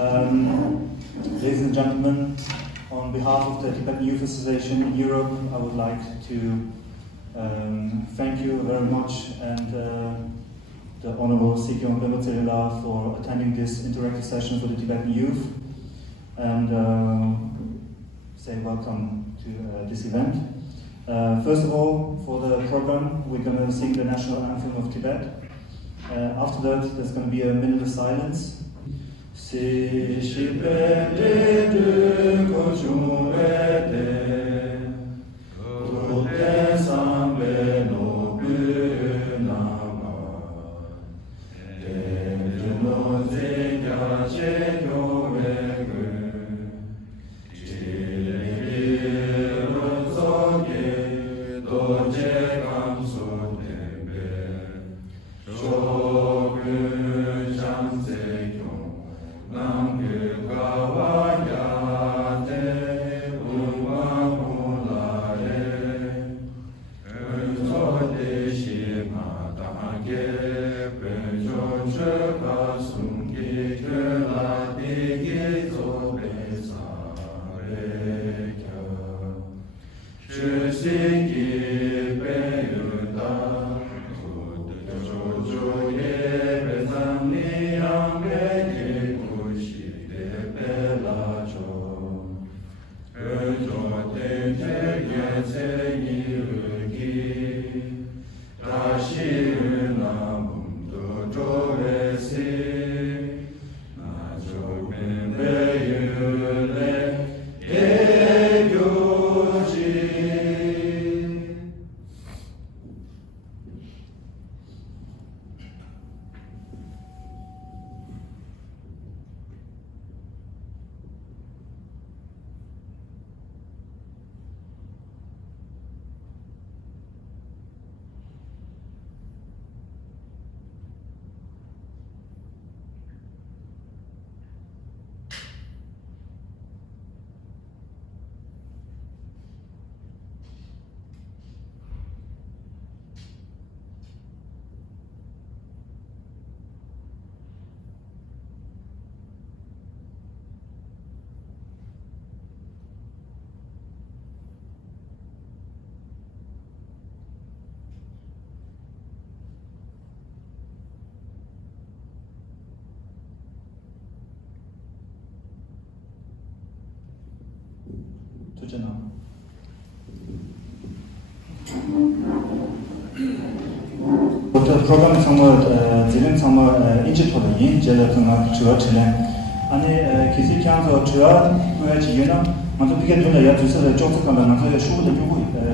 Ladies and gentlemen, on behalf of the Tibetan Youth Association in Europe, I would like to thank you very much and the Honorable Sikyong Pema Tserila for attending this interactive session for the Tibetan youth and say welcome to this event. First of all, for the program, we're going to sing the national anthem of Tibet. After that, there's going to be a minute of silence. Si shipe de du ko chumwe de ko te sambe no bu na ma de no ze ya che yo we gu ji ro so ge do je kam so de be so gu chan se kyo Nam Gava Yate Uma Mulare Unzode Shima Tamage Penjo Chöpa Sungi Köla Digi Zobe Sare Kya Chösiki Peyuta Zode Jojo Ye Bezamni Amge The program is somewhat dealing somewhat injitory, Jelatunga, Chile. And Kisi Council, Chua, which you know, Matuka Juna, to say the Joseph and Natalia Shu, the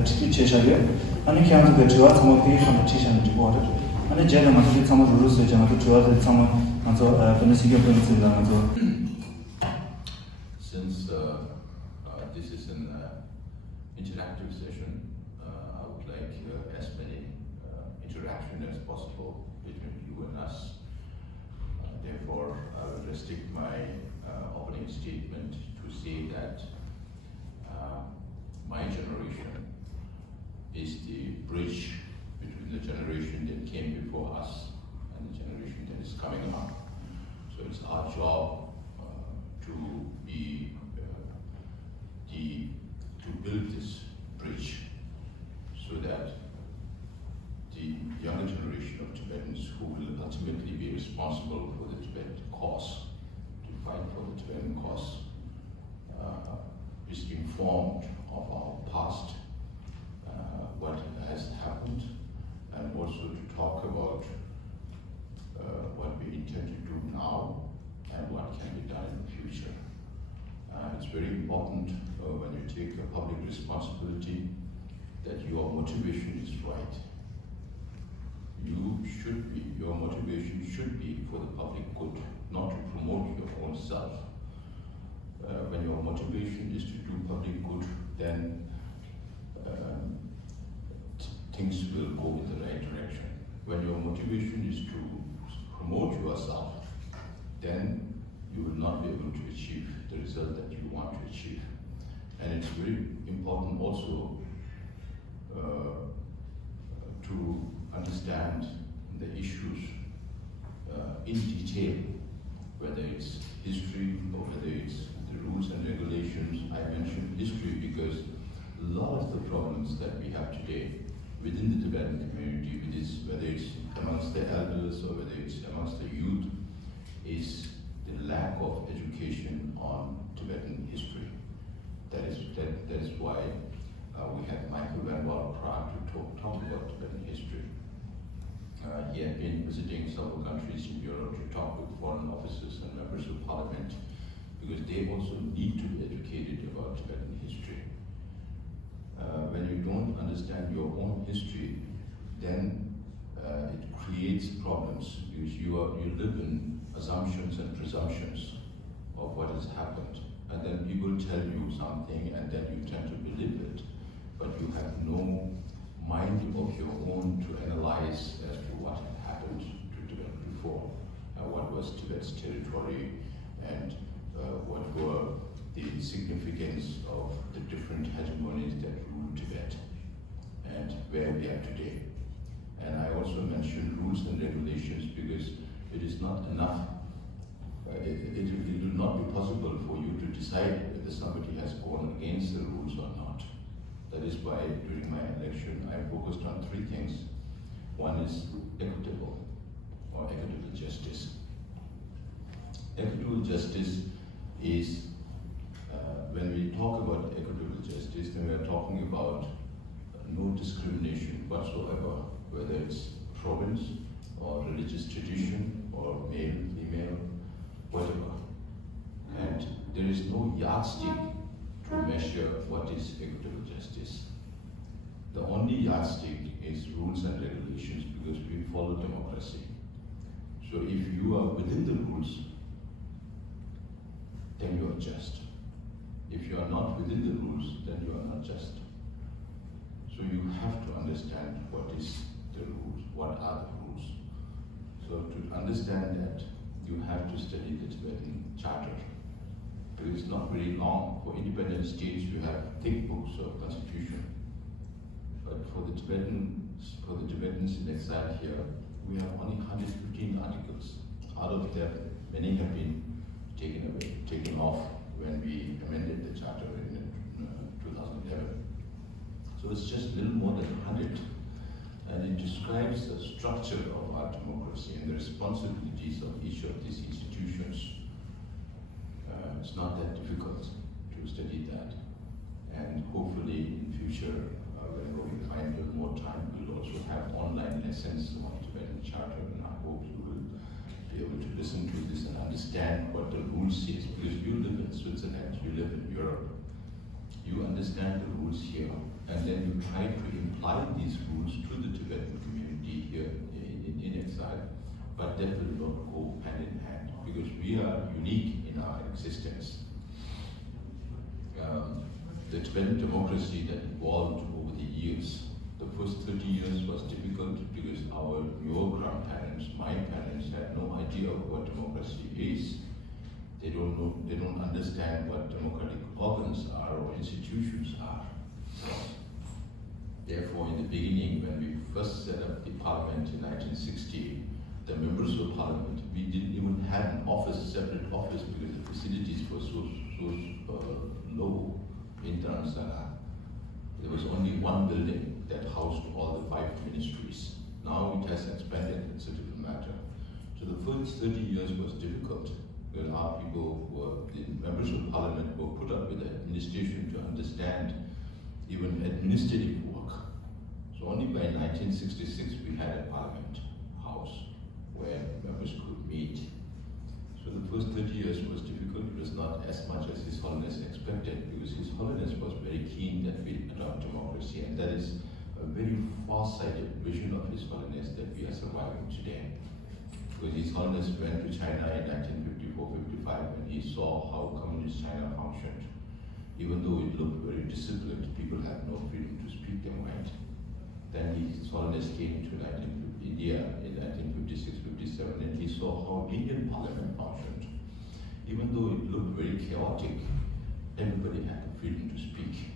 Chiki Cheshire, and the Council, the Chua, some of the from the Chishan reported. And the gentleman did some of the research and to Chua, that someone, and so Venezuela, Since this is an interactive session, I would like as many interaction as possible between you and us. Therefore, I will restrict my opening statement to say that my generation is the bridge between the generation that came before us and the generation that is coming up. So it's our job to be to build this bridge so that the younger generation of Tibetans who will ultimately be responsible for the Tibetan cause, to fight for the Tibetan cause, is informed of our past, what has happened, and also to talk about what we intend to do now and what can be done in the future. It's very important when you take a public responsibility that your motivation is right. Your motivation should be for the public good, not to promote your own self. When your motivation is to do public good, then things will go in the right direction. When your motivation is to promote yourself, then you will not be able to achieve the result that you want to achieve. And it's very important also to understand the issues in detail, whether it's history, within the Tibetan community, whether it's amongst the elders or whether it's amongst the youth, is the lack of education on Tibetan history. That is why we had Michael Van Wall Prague to talk about Tibetan history. He had been visiting several countries in Europe to talk with foreign officers and members of parliament, because they also need to be educated about Tibetan history. When you don't understand your own history, then it creates problems, because you live in assumptions and presumptions of what has happened. And then people tell you something and then you tend to believe it, but you have no mind of your own to analyze as to what had happened to Tibet before, what was Tibet's territory, and what were the significance of the different hegemonies that ruled Tibet, and where we are today. And I also mentioned rules and regulations, because it is not enough, it will not be possible for you to decide whether somebody has gone against the rules or not. That is why during my election I focused on three things. One is equitable justice. Equitable justice is, when we talk about equitable justice, then we are talking about no discrimination whatsoever, whether it's province or religious tradition or male, female, whatever. And there is no yardstick to measure what is equitable justice. The only yardstick is rules and regulations, because we follow democracy. So if you are within the rules, then you are just. If you are not within the rules, then you are not just. So you have to understand what is the rules, what are the rules. So to understand that, you have to study the Tibetan Charter. Because it's not very long. For independent states, you have thick books of constitution. But for the Tibetans in exile here, we have only 115 articles. Out of them, many have been taken off when we amended the charter in 2011. So it's just a little more than 100. And it describes the structure of our democracy and the responsibilities of each of these institutions. It's not that difficult to study that. And hopefully in future, when we find a little more time, we'll also have online lessons on Tibetan Charter, and I hope you will be able to listen to this and understand what the rules is, because you live in Switzerland, you live in Europe. You understand the rules here, and then you try to imply these rules to the Tibetan community here in exile, but that will not go hand in hand, because we are unique in our existence. The Tibetan democracy that evolved over the years, the first 30 years was difficult because your grandparents, my parents, had no idea of what democracy is. They don't understand what democratic organs are or institutions are. Therefore, in the beginning, when we first set up the parliament in 1960, the members of parliament, we didn't even have an office, separate office, because the facilities were so low in Dharamsala. There was only one building that housed all the 5 ministries. Now it has expanded, it's a different matter. So the first 30 years was difficult, because our people the members of parliament were put up with administration to understand even administrative work. So only by 1966 we had a parliament house where members could meet. So the first 30 years was difficult. It was not as much as His Holiness expected, because His Holiness was very keen that we adopt democracy, and that is a very far-sighted vision of His Holiness that we are surviving today. Because His Holiness went to China in 1954-55 and he saw how communist China functioned. Even though it looked very disciplined, people had no freedom to speak their mind. Then His Holiness came to India in 1956-57 and he saw how Indian Parliament functioned. Even though it looked very chaotic, everybody had the freedom to speak.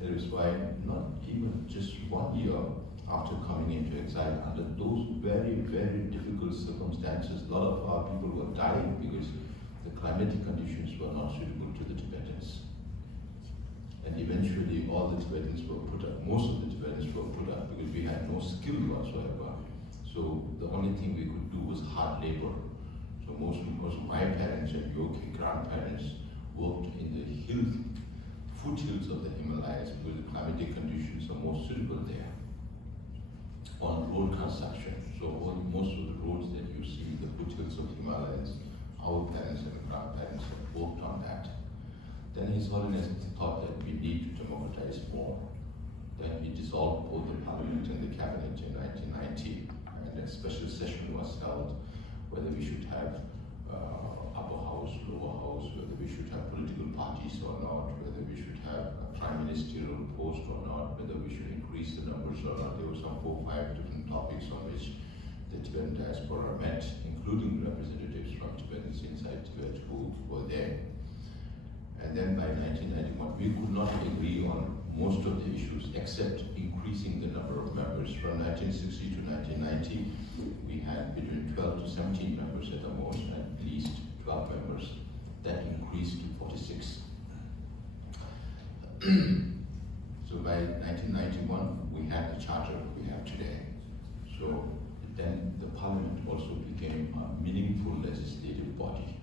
That is why not even just 1 year after coming into exile, under those very, very difficult circumstances, a lot of our people were dying because the climatic conditions were not suitable to the Tibetans. And eventually all the Tibetans were put up, most of the Tibetans were put up because we had no skill whatsoever. So the only thing we could do was hard labor. So most of my parents and your grandparents worked in the foothills of the Himalayas because the climatic conditions are more suitable there. On road construction, so most of the roads that you see in the foothills of Himalayas, our parents and grandparents have worked on that. Then His Holiness thought that we need to democratize more. Then he dissolved both the parliament and the cabinet in 1990, and a special session was held whether we should have upper house, lower house, whether we should have political parties or not, whether we should have a prime ministerial post or not, whether we should increase the numbers or not. There were some 4 or 5 different topics on which the Tibetan diaspora met, including representatives from Tibetans inside Tibet who were there. And then by 1991, we could not agree on most of the issues except increasing the number of members. From 1960 to 1990, we had between 12 to 17 members at the most, at least 12 members. That increased to 46. So by 1991, we had the charter we have today. So then the parliament also became a meaningful legislative body.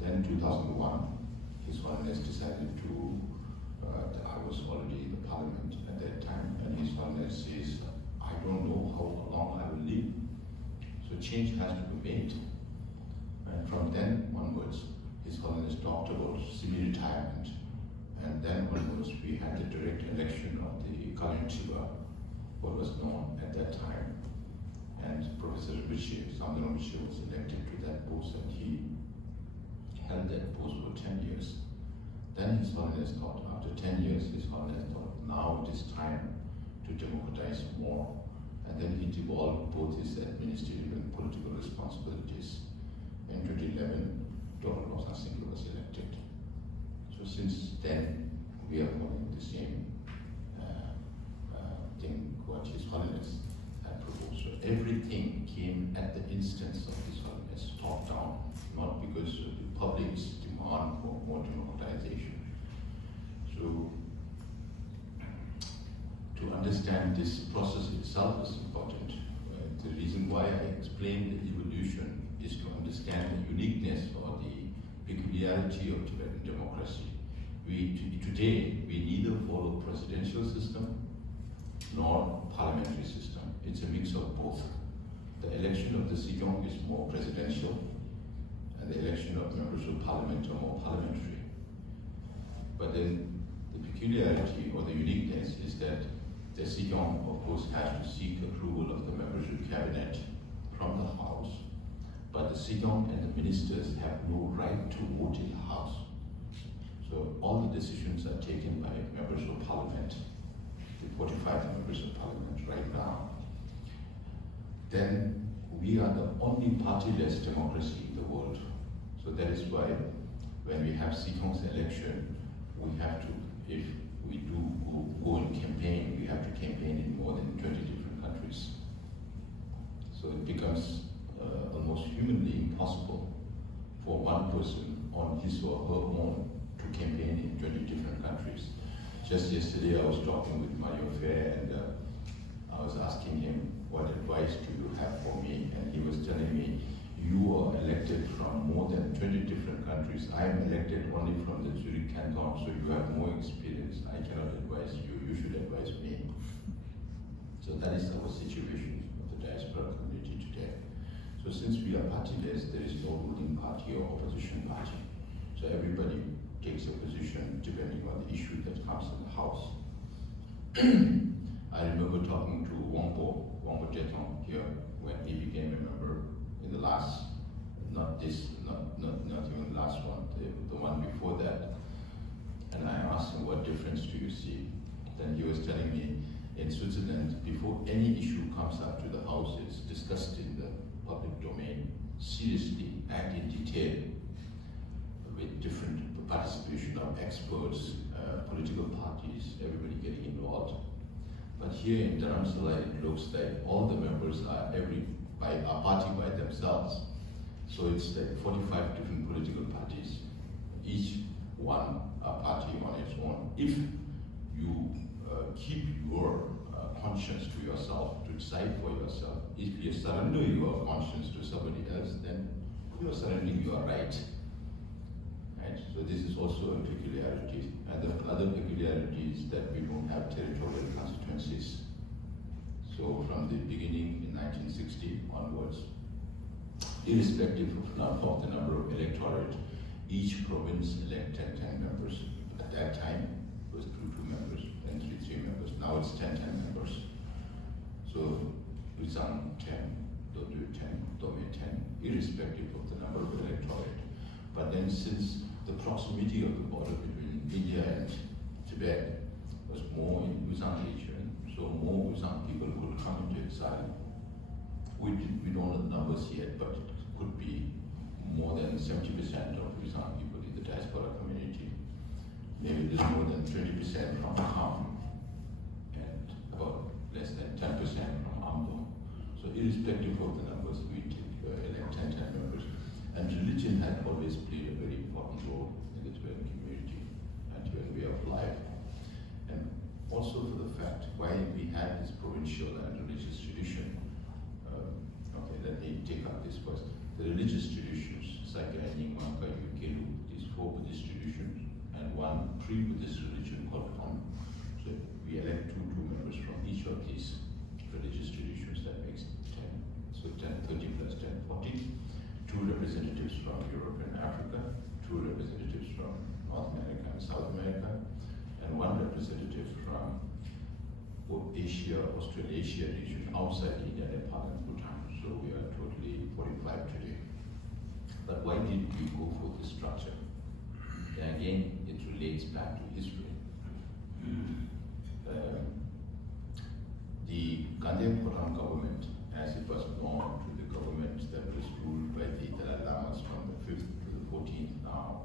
Then 2001, His Holiness decided to, I was already in the parliament at that time, and His Holiness says, I don't know how long I will live, so change has to be made. And from then onwards, His Holiness talked about semi-retirement, and then onwards we had the direct election of the Kalyan Shiva, what was known at that time, and Professor Ritchie, Samdana Ritchie, was elected to that post, and he held that post for 10 years. Then His Holiness thought, after 10 years, His Holiness thought, now it is time to democratize more. And then he devolved both his administrative and political responsibilities. In 2011, Dr. Losna Singh was elected. So since then, we are following the same thing what His Holiness had proposed. So everything came at the instance of His Holiness, top down, not because of the public's demand for more democratization. So to understand this process itself is important. The reason why I explained the evolution is to understand the uniqueness or the peculiarity of Tibetan democracy. Today, we neither follow presidential system nor parliamentary system. It's a mix of both. The election of the Sejong is more presidential, and the election of members of parliament are more parliamentary. But then the peculiarity or the uniqueness is that the Sejong, of course, has to seek approval of the members of cabinet from the House, but the Sejong and the ministers have no right to vote in the House. So all the decisions are taken by members of parliament, the 45 members of parliament right now. Then we are the only party-less democracy in the world. So that is why when we have Sejong's election, we have to, if we do go and campaign, we have to campaign in more than 20 different countries. So it becomes almost humanly impossible for one person on his or her own to campaign in 20 different countries. Just yesterday I was talking with Mario Fair, and I was asking him, what advice do you have for me? And he was telling me, you are elected from more than 20 different countries. I am elected only from the Zurich canton, so you have more experience. I cannot advise you, you should advise me. So that is our situation of the diaspora community today. So since we are partyless, there is no ruling party or opposition party. So everybody takes a position depending on the issue that comes in the House. I remember talking to Wangpo Jetong here when he became a member in the last, not even the last one, the one before that. And I asked him, what difference do you see? Then he was telling me, in Switzerland, before any issue comes up to the House, it's discussed in the public domain seriously and in detail with different participation of experts, political parties, everybody getting involved. But here in Dharamsala, it looks like all the members are a party by themselves. So it's like 45 different political parties, each one party on its own. If you keep your conscience to yourself, to decide for yourself, if you surrender your conscience to somebody else, then you are surrendering your right. Right? So this is also a peculiarity. And the other peculiarity is that we don't have territorial constituencies. So from the beginning in 1960 onwards, irrespective of the number of electorate, each province elected 10 members. At that time, it was 2 members and 3 members. Now it's 10 members. So Luzon 10, Dodu 10, Dome 10, irrespective of the number of electorate. But then since the proximity of the border between India and Tibet was more in Luzon region, so more Luzon people would come into exile. We don't know the numbers yet, but it could be more than 70% of Luzon people in the diaspora community. Maybe there's more than 20% from Kham, and about less than 10% from Amdo. So irrespective of the numbers, we elect 10 members. And religion had always played a very important role in the Tibetan community and Tibetan way of life. And also for the fact why we had this provincial and religious tradition. Okay, let me take up this first. The religious traditions, Sakya, Nyingma, Kagyu, Gelu, these 4 Buddhist traditions, and 1 pre-Buddhist religion called Kham. So we elect 2 members from each of these religious traditions. That makes 10. So 10, 30 plus 10, 40. 2 representatives from Europe and Africa, 2 representatives from North America and South America, and 1 representative from Asia, Australasia region outside India, Nepal, and Bhutan. So we are totally 45 today. But why did we go for this structure? And again, it relates back to history. The Gandhi Phoram government, as it was known to the government that was ruled by the Dalai Lamas from the 5th to the 14th now,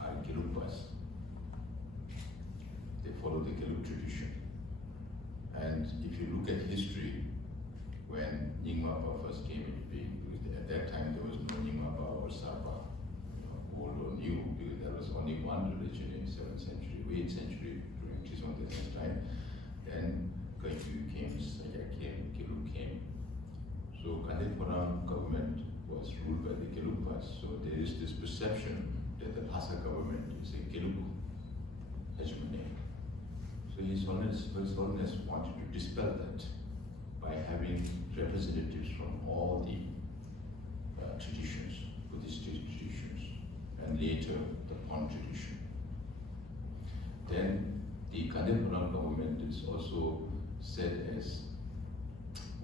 are Gelugpas. They follow the Gelug tradition. And if you look at history, when Nyingma first came into being, because at that time there was no Nyingma or Sarpa, old or new, because there was only one religion in 7th century, 8th century during Tizon Desa's time. Then Kagyu came, Saya came, Gelug came. So Gandhi Phoram government was ruled by the Gelugpas. So there is this perception that the Lhasa government is a Gelug hegemony. So His Holiness wanted to dispel that by having representatives from all the traditions, Buddhist traditions, and later the Pon tradition. Then the Gandhi Phoram government is also said as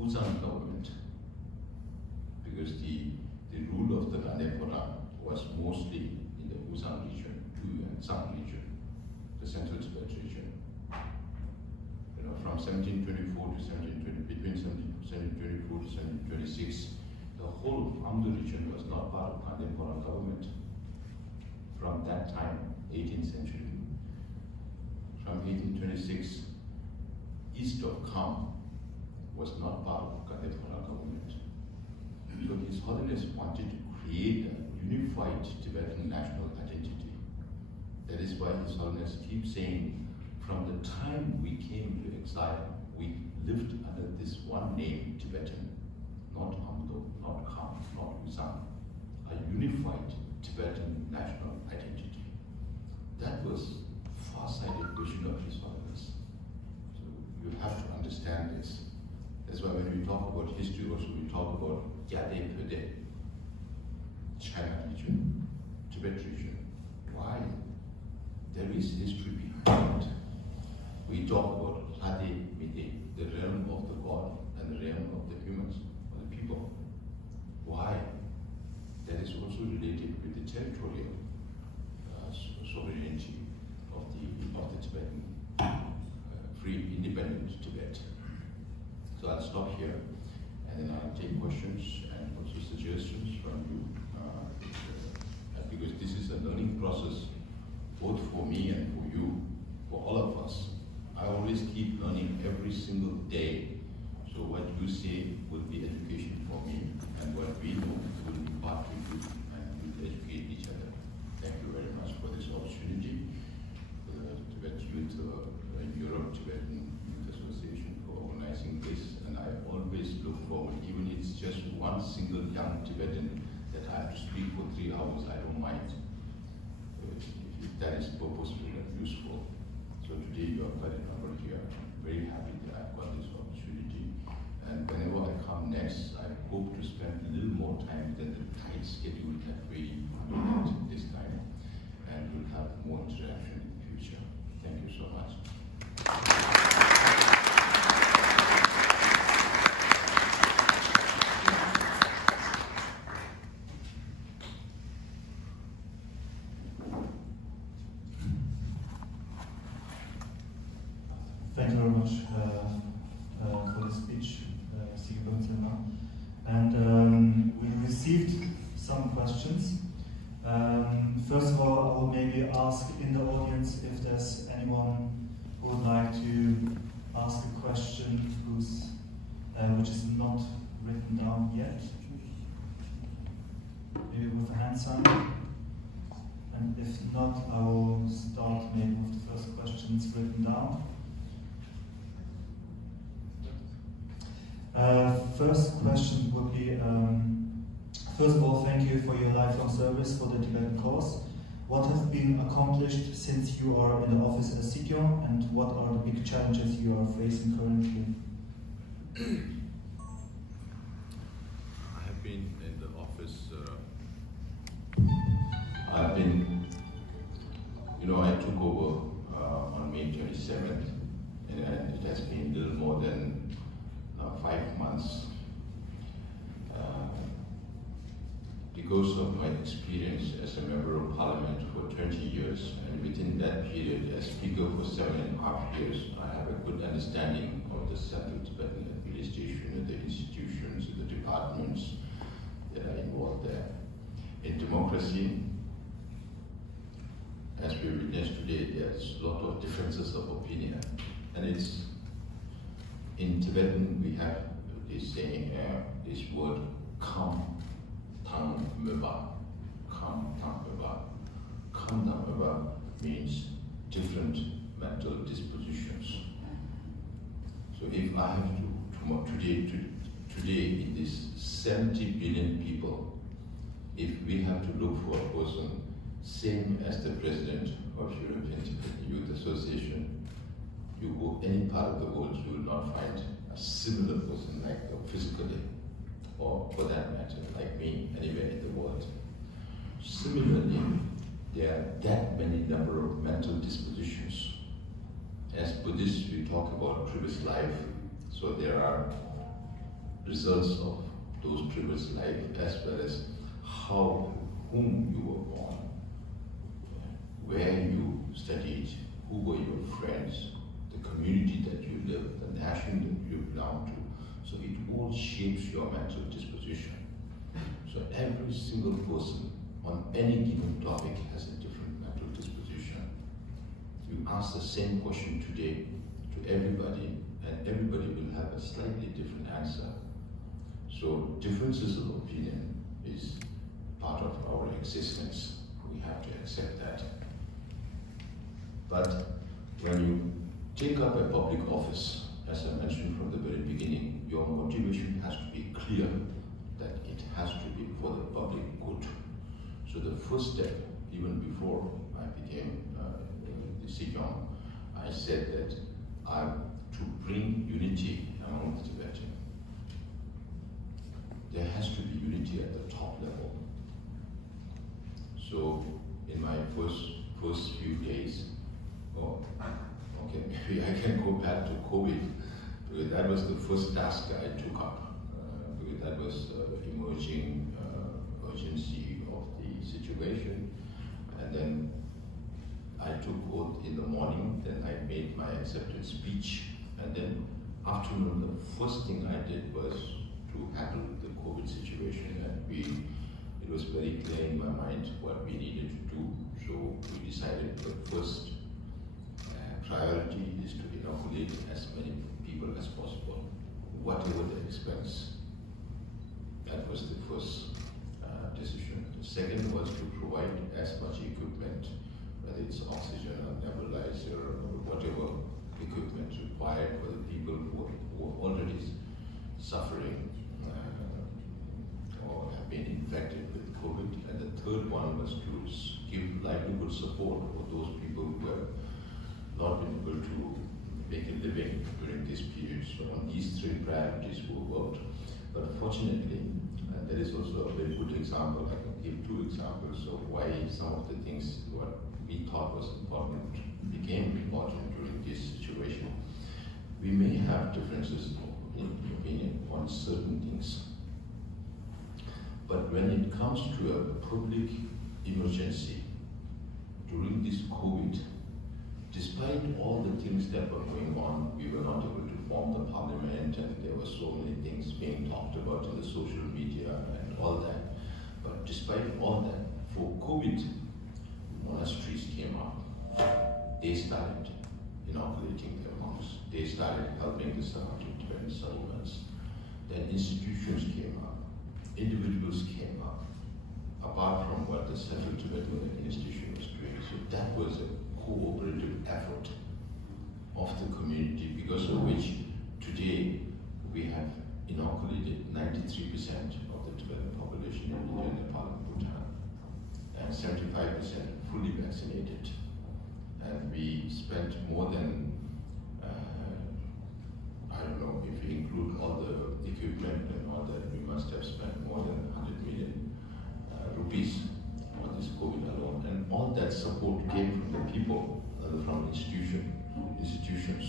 Uzang government, because the rule of the Gandhi Phoram was mostly in the Uzang region, Tu and Tsang region, the central Tibet region. From 1724 to 1720, between 1724 to 1726, the whole of Amdo region was not part of Gandhi Phoram government. From that time, 18th century, from 1826, east of Kham was not part of Gandhi Phoram government. So His Holiness wanted to create a unified Tibetan national identity. That is why His Holiness keeps saying, from the time we came into exile, we lived under this one name, Tibetan, not Amdo, not Kham, not Uzang, a unified Tibetan national identity. That was far-sighted vision of His Holiness. So you have to understand this. That's why when we talk about history also, we talk about Gyade Pede, China region, Tibet region. Why? There is history behind it. We talk about Hade Mide, the realm of the God and the realm of the humans, or the people. Why? That is also related with the territorial sovereignty of the Tibetan free, independent Tibet. So I'll stop here, and then I'll take questions and also suggestions from you, because this is a learning process, both for me and for you, for all of us. I always keep learning every single day. So what you say will be education for me, and what we know will impart to you, and we'll educate each other. Thank you. that is purposeful and useful. So today you are quite a number here. I'm very happy that I've got this opportunity. And whenever I come next, I hope to spend a little more time than the tight schedule that we had this time. And we'll have more interaction in the future. Thank you so much. Thank you very much for the speech, Sigebert Zimmer. And we received some questions. First of all, I will maybe ask in the audience if there's anyone who would like to ask a question which is not written down yet. Maybe with a hand sign. And if not, I will start maybe with the first questions written down. First question would be, first of all, thank you for your lifelong service for the Tibetan cause. What has been accomplished since you are in the office as Sikyong, and what are the big challenges you are facing currently? I have been in the office, I took over on May 27th, and it has been a little more than 5 months. Because of my experience as a member of parliament for 20 years, and within that period as speaker for 7.5 years, I have a good understanding of the Central Tibetan administration, the institutions, the departments that are involved there. In democracy, as we witnessed today, there's a lot of differences of opinion, and it's in Tibetan we have this saying, this word "kam tang meba." Kam tang meba. Kam tang meba means different mental dispositions. So if I have to today in this 70 billion people, if we have to look for a person same as the president of European Tibetan Youth Association, you go any part of the world, you will not find a similar person like them physically, or for that matter, like me, anywhere in the world. Similarly, there are that many number of mental dispositions. As Buddhists, we talk about previous life, so there are results of those previous life, as well as whom you were born, where you studied, who were your friends, the community that you live, the nation that you belong to. So it all shapes your mental disposition. So every single person on any given topic has a different mental disposition. You ask the same question today to everybody, and everybody will have a slightly different answer. So differences of opinion is part of our existence. We have to accept that. But when you take up a public office, as I mentioned from the very beginning, your motivation has to be clear, that it has to be for the public good. So the first step, even before I became the Sikyong, I said that to bring unity among the Tibetans. There has to be unity at the top level. So in my first few days, maybe I can go back to COVID, because that was the first task I took up, because that was emerging urgency of the situation. And then I took oath in the morning, then I made my acceptance speech, and then afternoon, the first thing I did was to handle the COVID situation, and it was very clear in my mind what we needed to do. So we decided the first priority is to inoculate as many people as possible, whatever the expense. That was the first decision. The second was to provide as much equipment, whether it's oxygen or nebulizer or whatever equipment required for the people who are already suffering or have been infected with COVID. And the third one was to give livelihood support for those people who have not been able to make a living during this period. So on these three priorities we worked. But fortunately, there is also a very good example. I can give two examples of why some of the things what we thought was important became important during this situation. We may have differences in opinion on certain things, but when it comes to a public emergency during this COVID, despite all the things that were going on, we were not able to form the parliament, and there were so many things being talked about in the social media and all that. But despite all that, for COVID, monasteries came up. They started inoculating their monks. They started helping the surrounding Tibetan settlements. Then institutions came up. Individuals came up, apart from what the Central Tibetan Administration was doing. So that was a cooperative effort of the community, because of which today we have inoculated 93% of the Tibetan population in India, Nepal, and Bhutan, and 75% fully vaccinated. And we spent more than, I don't know, if we include all the equipment and all that, we must have spent more than 100 million rupees on this COVID alone. And all that support came from the people, from institutions.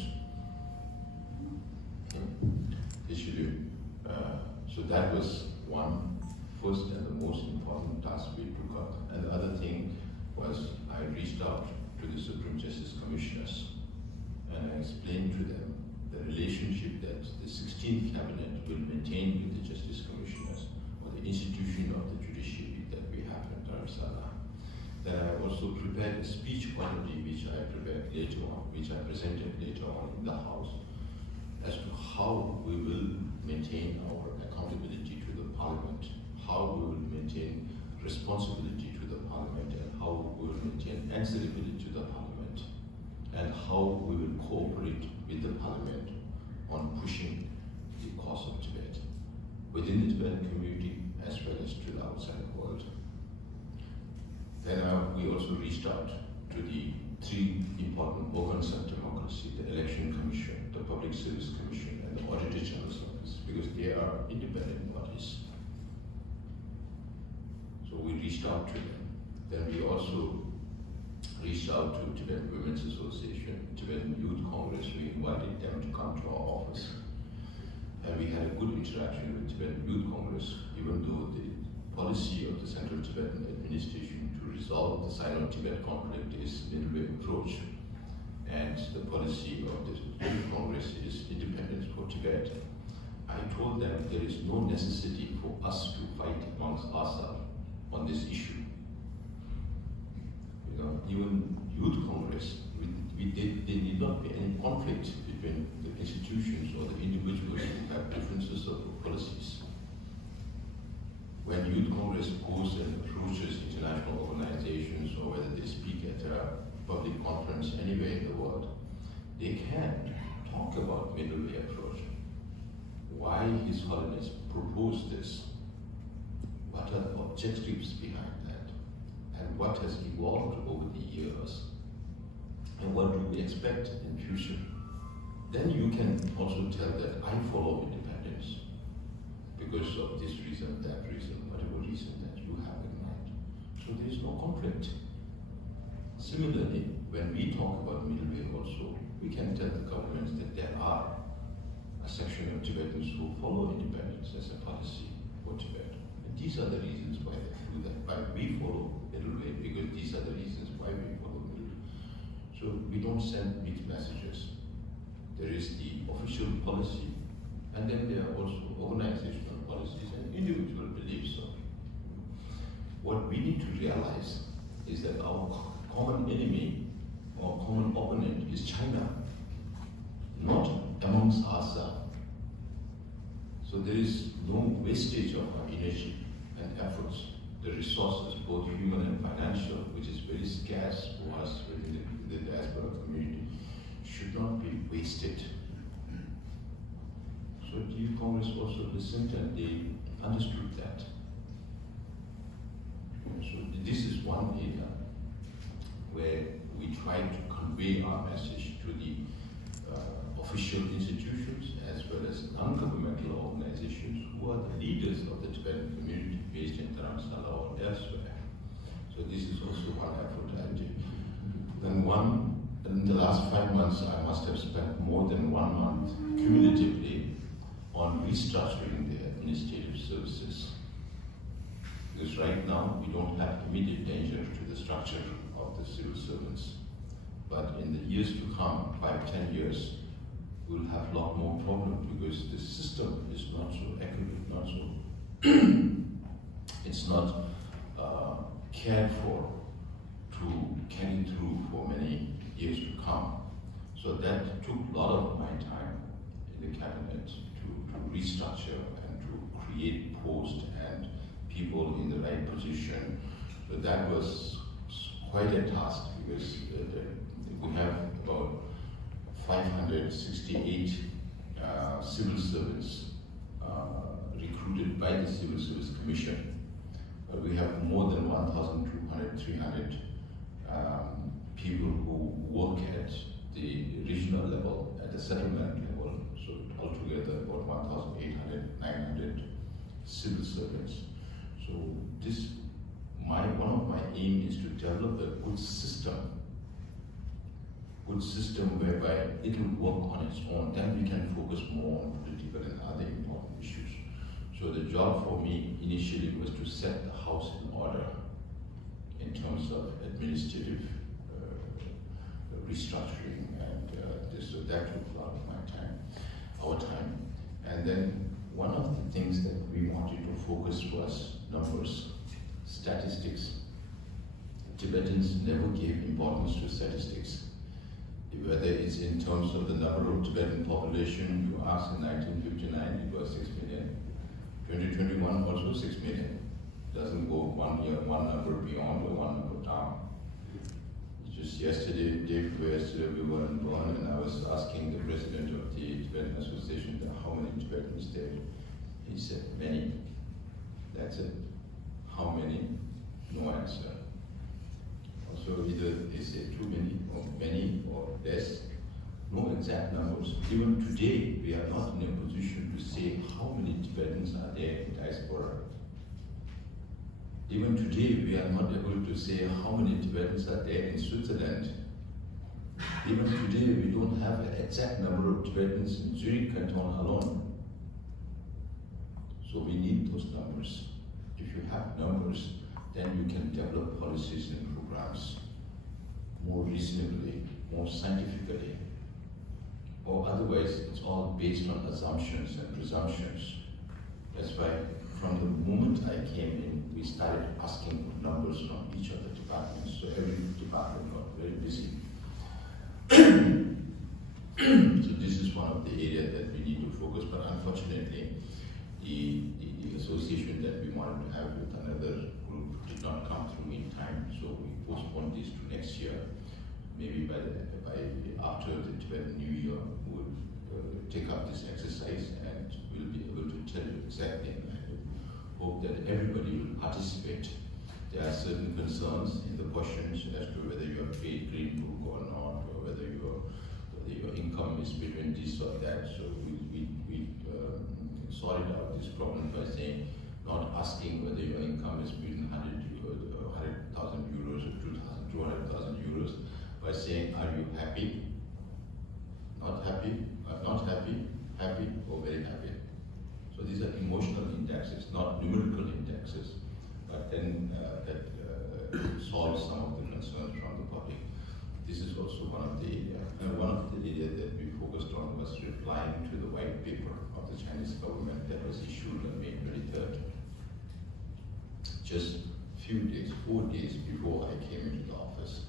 So that was one first and the most important task we took up. And the other thing was I reached out to the Supreme Justice Commissioners and I explained to them the relationship that the 16th Cabinet will maintain with the Justice Commissioners, or the institution of the judiciary that we have in Dharamsala. Then I also prepared a speech quality which I prepared later on, which I presented later on in the House, as to how we will maintain our accountability to the Parliament, how we will maintain responsibility to the Parliament, and how we will maintain answerability to the Parliament, and how we will cooperate with the Parliament on pushing the cause of Tibet within the Tibetan community as well as to the outside world. Then we also reached out to the three important organs of democracy: the Election Commission, the Public Service Commission, and the Auditor General's Office, because they are independent bodies. So we reached out to them. Then we also reached out to Tibetan Women's Association, Tibetan Youth Congress. We invited them to come to our office. And we had a good interaction with Tibetan Youth Congress, even though the policy of the Central Tibetan Administration to resolve the Sino-Tibet conflict is middle way approach. And the policy of the Youth Congress is independence for Tibet. I told them there is no necessity for us to fight amongst ourselves on this issue. You know, even Youth Congress, there need not be any conflict between the institutions or the individuals who have differences of policies. When Youth Congress goes and approaches international organizations, or whether they speak at a public conference anywhere in the world, they can talk about middle way approach. Why His Holiness proposed this? What are the objectives behind that? And what has evolved over the years? And what do we expect in future? Then you can also tell that I follow independence because of this reason, that reason, whatever reason that you have in mind. So there is no conflict. Similarly, when we talk about middle way also, we can tell the governments that there are a section of Tibetans who follow independence as a policy for Tibet. And these are the reasons why they do that, why we follow middle way, because these are the reasons why we follow middle way. So we don't send mixed messages. There is the official policy, and then there are also organizational policies and individual beliefs. What we need to realize is that our common enemy or common opponent is China, not amongst ourselves. So there is no wastage of our energy and efforts. The resources, both human and financial, which is very scarce for us within the diaspora community, should not be wasted. So the Youth Congress also listened and they understood that. So this is one area. where we try to convey our message to the official institutions as well as non-governmental organizations who are the leaders of the Tibetan community based in Dharamsala or elsewhere. So this is also one effort I did. Then in the last 5 months, I must have spent more than 1 month cumulatively on restructuring the administrative services. Because right now, we don't have immediate danger to the structure of the civil servants. But in the years to come, 5-10 years, we'll have a lot more problems because the system is not so accurate, not so, it's not cared for to carry through for many years to come. So that took a lot of my time in the cabinet to restructure and to create posts and people in the right position. So that was quite a task because we have about 568 civil servants recruited by the Civil Service Commission. But we have more than 1,200, 300 people who work at the regional level, at the settlement level. So altogether about 1,800, 900 civil servants. So this, one of my aim is to develop a good system whereby it will work on its own. Then we can focus more on political and other important issues. So the job for me initially was to set the house in order in terms of administrative restructuring and this. So that took a lot of my time, our time. And then one of the things that we wanted to focus was numbers, statistics. Tibetans never gave importance to statistics. Whether it's in terms of the number of Tibetan population, you asked in 1959, it was 6 million. 2021 also 6 million. Doesn't go 1 year, one number beyond or one number down. Just yesterday, day before yesterday, we were in Bonn and I was asking the president of the Tibetan Association how many Tibetans there. He said, many. That's it. How many? No answer. Also, either they say too many or many or less. No exact numbers. Even today, we are not in a position to say how many Tibetans are there in diaspora. Even today, we are not able to say how many Tibetans are there in Switzerland. Even today, we don't have an exact number of Tibetans in Zurich canton alone. So we need those numbers. If you have numbers, then you can develop policies and programs more reasonably, more scientifically. Or otherwise, it's all based on assumptions and presumptions. That's why from the moment I came in, we started asking for numbers from each of the departments. So every department got very busy. So this is one of the areas that we need to focus, but unfortunately, the association that we wanted to have with another group did not come through in time, so we postponed this to next year. Maybe after the Tibetan New Year, we'll take up this exercise and we'll be able to tell you exactly. And I hope that everybody will participate. There are certain concerns in the questions as to whether you have paid Green Book or not, or whether your income is between this or that. So we sorted out this problem by saying, not asking whether your income is between 100,000 euros or 200,000 euros, by saying, are you happy? Not happy? Not happy? Happy or very happy? So these are emotional indexes, not numerical indexes, but then that solves some of the concerns from the public. This is also one of the areas that we focused on was replying to the white paper of the Chinese government that was issued on May 23rd. Just few days, 4 days before I came into the office.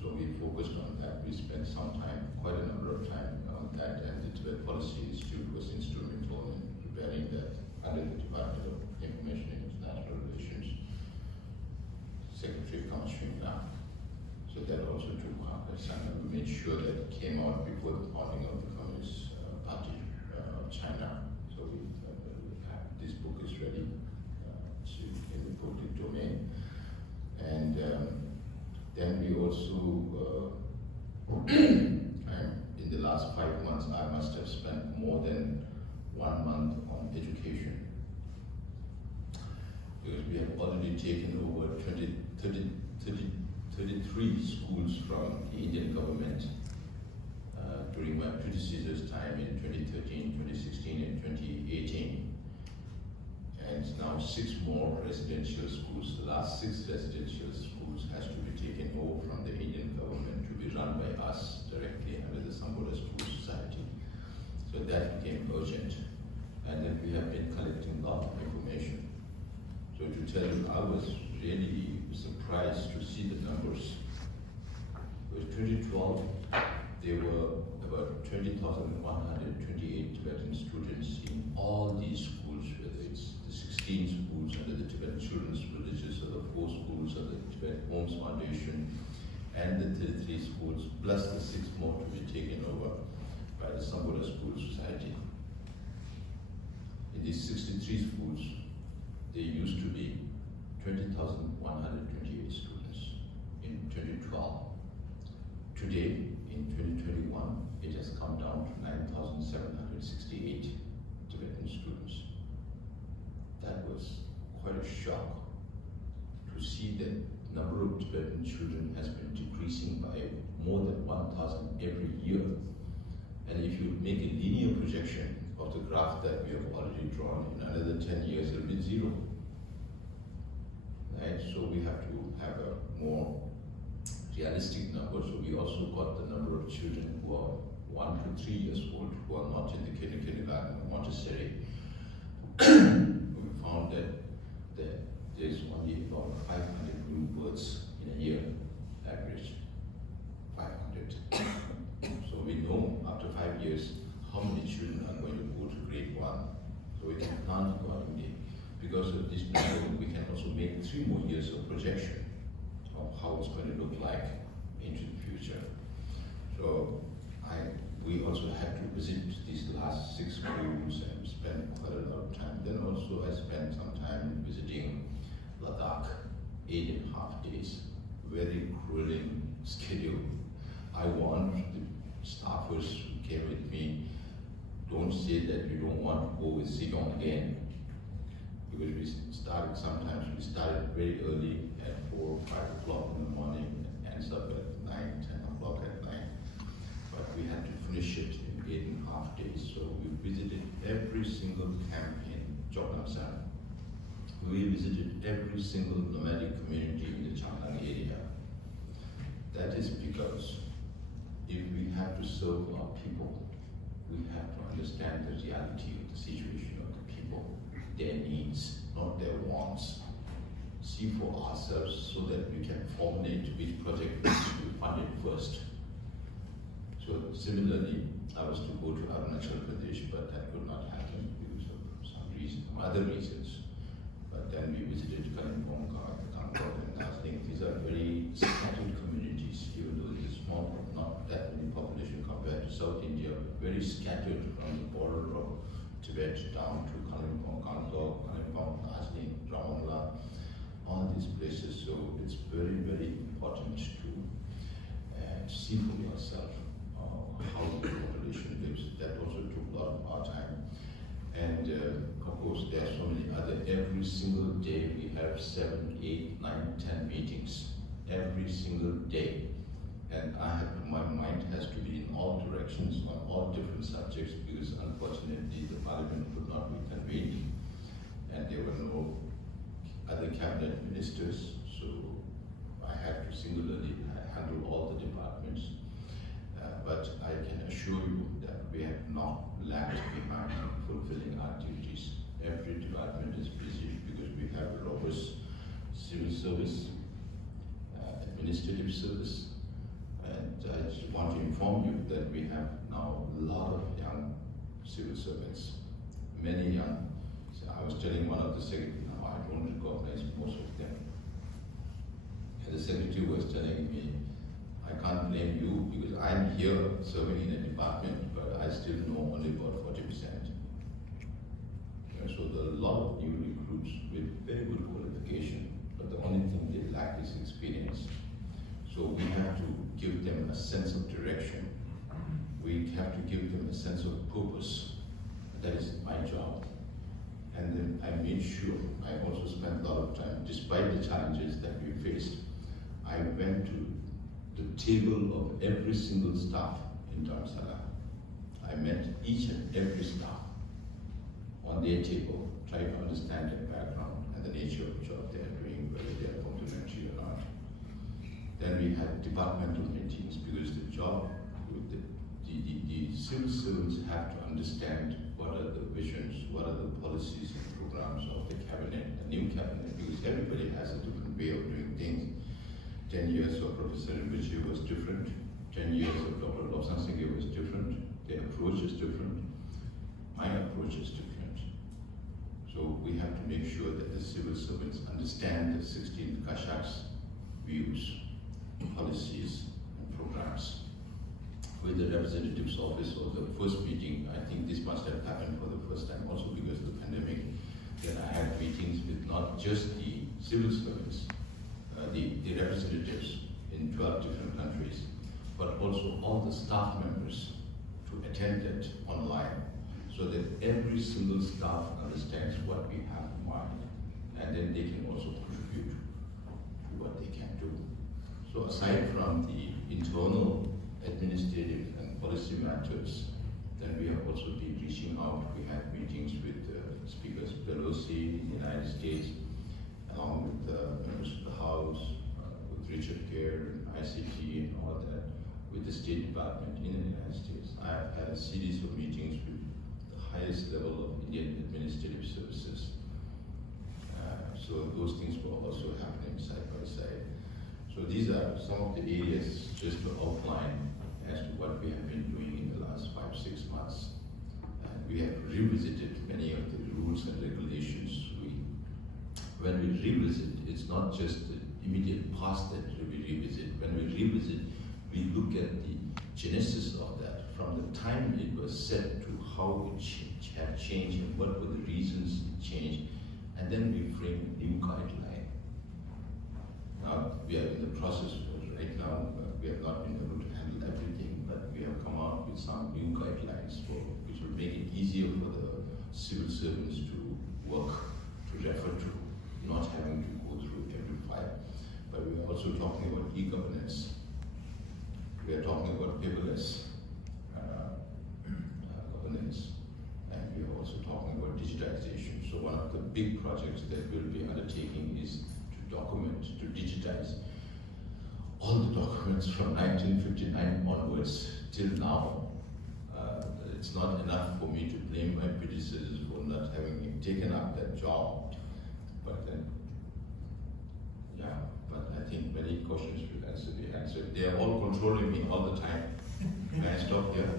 So we focused on that. We spent some time, quite a number of time on that, and the Tibet Policy Institute was instrumental in preparing that under the Department of Information and International Relations, Secretary Kang Xun-na. So that also took time, and we made sure that it came out before the founding of the Communist Party of China. So this book is ready in the public domain. And then we also also, in the last 5 months, I must have spent more than 1 month on education. Because we have already taken over 33 schools from the Indian government during my predecessor's time in 2013, 2016, and 2018. And now 6 more residential schools. The last 6 residential schools has to be taken over from the Indian government to be run by us directly under the Samboda School Society. So that became urgent. And then we have been collecting a lot of information. So to tell you, I was really surprised to see the numbers. In 2012, there were about 20,128 Tibetan students in all these schools, whether it's the 16 schools under the Tibetan Children's Religious, or the 4 schools of the Tibetan Homes Foundation, and the 33 schools, plus the 6 more to be taken over by the Samboda School Society. In these 63 schools, there used to be 20,128 students in 2012. Today, in 2021, it has come down to 9,768 Tibetan students. That was quite a shock to see that the number of Tibetan children has been decreasing by more than 1,000 every year. And if you make a linear projection of the graph that we have already drawn, in another 10 years it will be 0. Right? So we have to have a more realistic number. So we also got the number of children who are 1 to 3 years old who are not in the kindergarten or Montessori. We found that there's only about 500 new births in a year, average 500. So we know after 5 years how many children are going to go to grade 1. So we can plan accordingly. Because of this number, we can also make 3 more years of projection of how it's going to look like into the future. So we also had to visit these last 6 schools and spend quite a lot of time. Then also I spent some time visiting Ladakh, 8.5 days, very grueling schedule. I warned the staffers who came with me, don't say that you don't want to go with Sidon again. Because we started very early at 4 or 5 o'clock in the morning and ends up at 9, 10 o'clock at night. But we had to finish it in 8.5 days. So we visited every single camp in Joknamsan. We visited every single nomadic community in the Changlang area. That is because if we have to serve our people, we have to understand the reality of the situation of the people, their needs, not their wants. See for ourselves so that we can formulate which project needs to be funded first. So similarly, I was to go to Arunachal Pradesh, but that could not happen because of some other reasons. But then we visited Kalimpong, Kangkok, and Darjeeling. These are very scattered communities, even though it is small, not that many population compared to South India, very scattered from the border of Tibet down to Kalimpong, Kangkok, Kalimpong, Darjeeling, Ramangla, all these places. So it's very, very important to see for yourself how the population lives. That also took a lot of our time. And of course, there are so many other. Every single day we have 7, 8, 9, 10 meetings. Every single day. And my mind has to be in all directions on all different subjects because unfortunately the parliament could not be convened and there were no other cabinet ministers. So I had to singularly handle all the departments. But I can assure you that we have not lagged behind in fulfilling our duties. Every department is busy because we have a robust civil service, administrative service, and I just want to inform you that we have now a lot of young civil servants, many young. So I was telling one of the secretaries, now I don't recognize most of them. And the secretary was telling me, I can't blame you because I'm here serving in a department, but I still know only about 40%. So there are a lot of new recruits with very good qualification, but the only thing they lack is experience. So we have to give them a sense of direction. We have to give them a sense of purpose. That is my job. And then I made sure, I also spent a lot of time, despite the challenges that we faced, I went to the table of every single staff in Dharamsala. I met each and every staff on their table, tried to understand their background and the nature of the job they are doing, whether they are complementary or not. Then we had departmental meetings, because the job, the civil servants have to understand what are the visions, what are the policies and programs of the cabinet, the new cabinet, because everybody has a different way of doing things. 10 years of Professor Rinpoche was different, 10 years of Dr. Lobsang Singye was different, their approach is different, my approach is different. So we have to make sure that the civil servants understand the 16 Kashaks' views, policies, and programs. With the representative's office or the first meeting, I think this must have happened for the first time, also because of the pandemic, that I had meetings with not just the civil servants, the representatives in 12 different countries, but also all the staff members to attend it online, so that every single staff understands what we have in mind, and then they can also contribute to what they can do. So aside from the internal administrative and policy matters, then we have also been reaching out. We had meetings with Speaker Pelosi in the United States, along with members of the House, with Richard Gere and ICT and all that, with the State Department in the United States. I have had a series of meetings with the highest level of Indian administrative services. So those things were also happening side by side. So these are some of the areas just to outline as to what we have been doing in the last 5-6 months. And we have revisited many of the rules and regulations. When we revisit, it's not just the immediate past that we revisit. When we revisit, we look at the genesis of that, from the time it was set to how it had changed and what were the reasons it changed, and then we frame a new guideline. Now, we are in the process right now, we have not been able to handle everything, but we have come out with some new guidelines which will make it easier for the civil servants to work, to refer to, not having to go through every file. But we are also talking about e-governance. We are talking about paperless governance, and we are also talking about digitization. So one of the big projects that we'll be undertaking is to document, to digitize all the documents from 1959 onwards till now. It's not enough for me to blame my predecessors for not having taken up that job, but then, yeah, but I think many questions will be answered. They are all controlling me all the time. Can I stop here?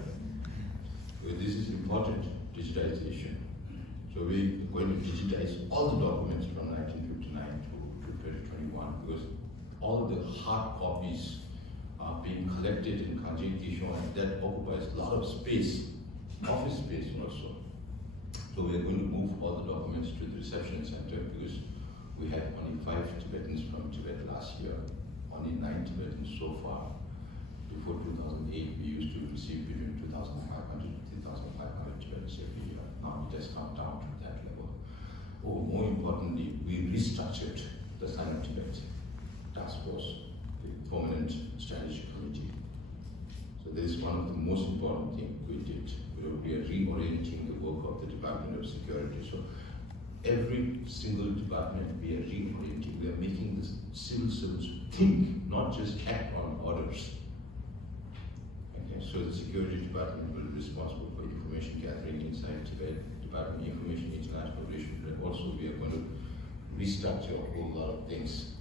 Well, this is important, digitization. So we're going to digitize all the documents from 1959 to 2021, because all the hard copies are being collected in Kanjeng Kishon, and that occupies a lot of space, office space also. So we're going to move all the documents to the reception center, because we had only 5 Tibetans from Tibet last year, only 9 Tibetans so far. Before 2008, we used to receive between 2,500 to 3,500 Tibetans every year. Now it has come down to that level. Oh, more importantly, we restructured the Sino Tibet Task Force, the Permanent Strategy Committee. So this is one of the most important things we did. We are reorienting the work of the Department of Security. So every single department we are reorienting. We are making the civil servants think, not just act on orders. Okay, so the Security Department will be responsible for information gathering inside Tibet, Department of Information International Relations, but also we are going to restructure a whole lot of things